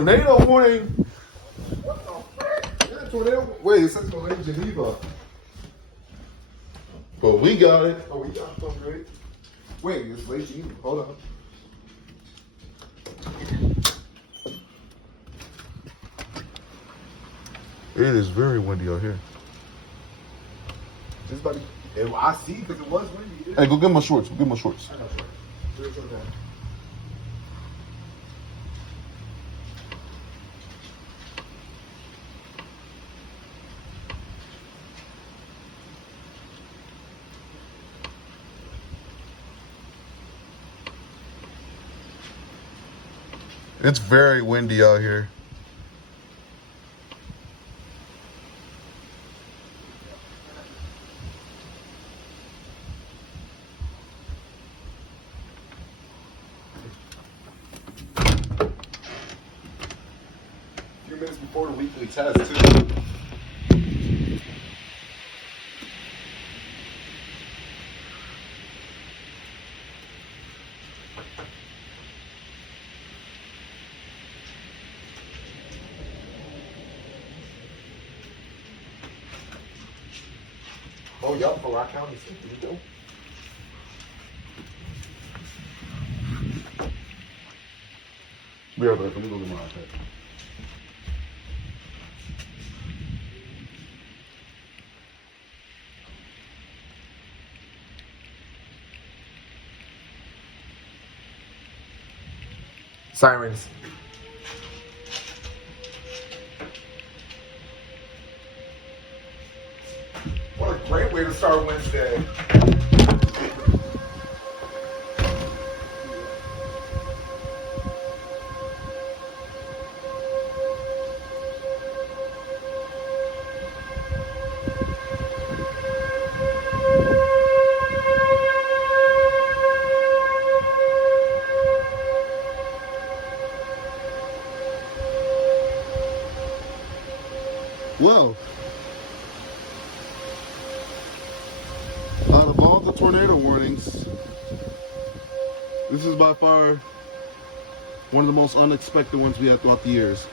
Tornado warning. What the frick? Yeah, tornado. Wait, it says no Lake Geneva. But we got it. Oh, we got it. Great. Wait, it's Lake Geneva. Hold on. It is very windy out here. Just about to, I see because it was windy. Hey, go get my shorts. Go get my shorts. I got shorts. It's very windy out here. A few minutes before the weekly test, too. Oh, yup, for Rock County, too. Here we go. Be right back. Let me go get my iPad. Sirens. What a great way to start Wednesday. Well, out of all the tornado warnings, this is by far one of the most unexpected ones we had throughout the years.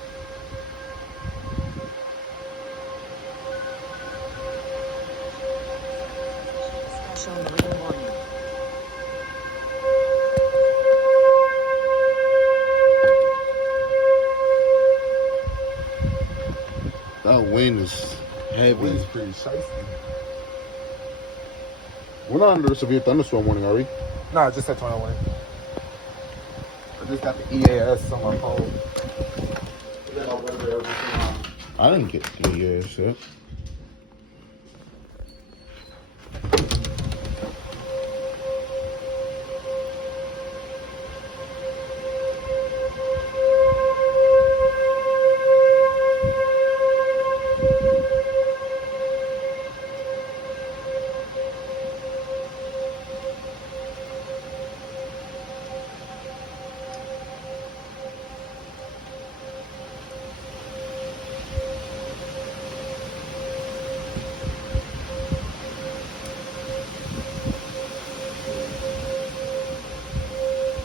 Special marine warning. That wind is heavy. It's pretty shiesty. We're not under a severe thunderstorm warning, are we? No, just that tornado warning. I just got the EAS on my phone. I didn't get the shit.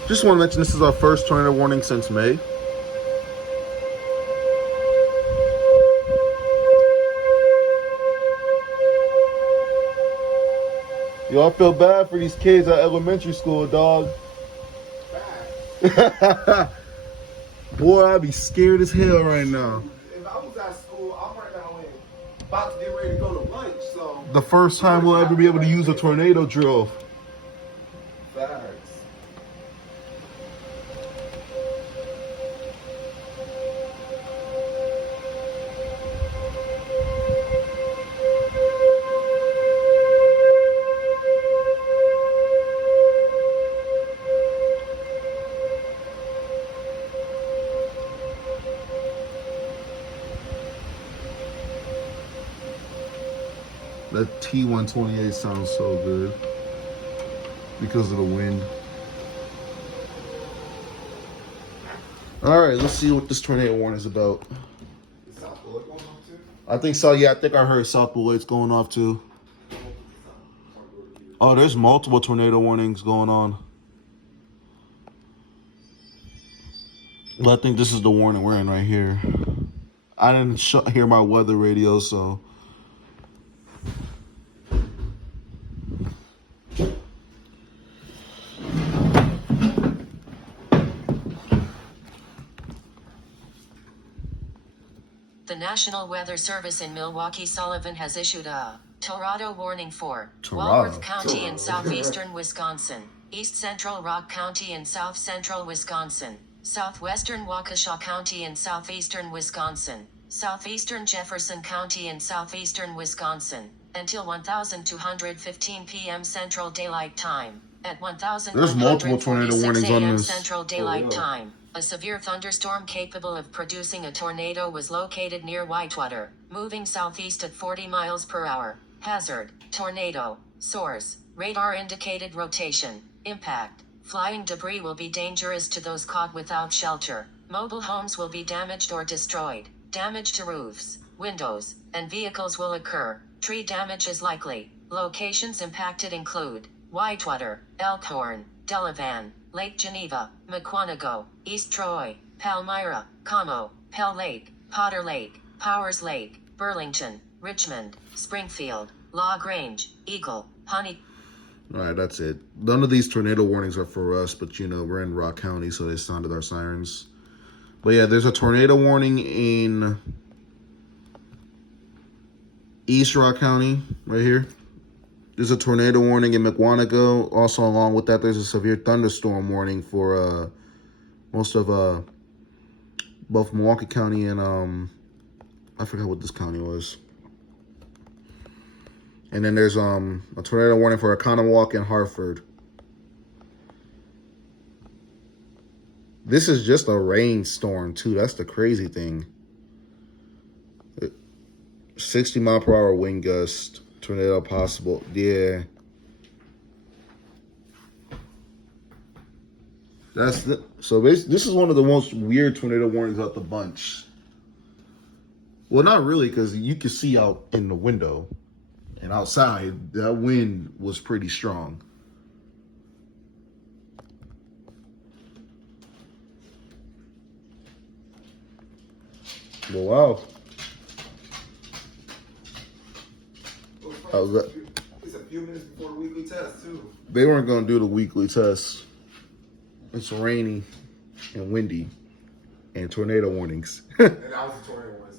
Just want to mention this is our first tornado warning since May. Yo, I feel bad for these kids at elementary school, dog. Boy, I'd be scared as hell right now. If I was at school, I'm right now about to get ready to go to lunch, so. The first time we'll ever be able to use a tornado drill. Facts. That T-128 sounds so good because of the wind. All right, let's see what this tornado warning is about. Is South Beloit going on too? I think so. Yeah, I think I heard South Beloit's going off too. Oh, there's multiple tornado warnings going on. But I think this is the warning we're in right here. I didn't hear my weather radio, so. The National Weather Service in Milwaukee Sullivan has issued a tornado warning for Walworth County in southeastern Wisconsin, east central Rock County in south central Wisconsin, southwestern Waukesha County in southeastern Wisconsin, southeastern Jefferson County in southeastern Wisconsin, until 1215 p.m. Central Daylight Time. At 1146 There's multiple tornado warnings on a.m. this. Central Daylight Time, a severe thunderstorm capable of producing a tornado was located near Whitewater, moving southeast at 40 miles per hour. Hazard: tornado. Source: radar indicated rotation. Impact: flying debris will be dangerous to those caught without shelter. Mobile homes will be damaged or destroyed. Damage to roofs, windows, and vehicles will occur. Tree damage is likely. Locations impacted include Whitewater, Elkhorn, Delavan, Lake Geneva, Mukwonago, East Troy, Palmyra, Como, Pell Lake, Potter Lake, Powers Lake, Burlington, Richmond, Springfield, Log Range, Eagle, Honey. All right, that's it. None of these tornado warnings are for us, but you know, we're in Rock County, so they sounded our sirens. But yeah, there's a tornado warning in East Rock County, right here. There's a tornado warning in Mukwonago. Also, along with that, there's a severe thunderstorm warning for most of both Milwaukee County and I forgot what this county was. And then there's a tornado warning for Oconomowoc and Hartford. This is just a rainstorm too. That's the crazy thing. 60 mile per hour wind gust. Tornado possible. Yeah. So this is one of the most weird tornado warnings out the bunch. Well, not really, because you can see out in the window and outside, that wind was pretty strong. Well, wow. It's a few minutes before the weekly test, too. They weren't going to do the weekly test. It's rainy and windy and tornado warnings. And that was a tornado warning.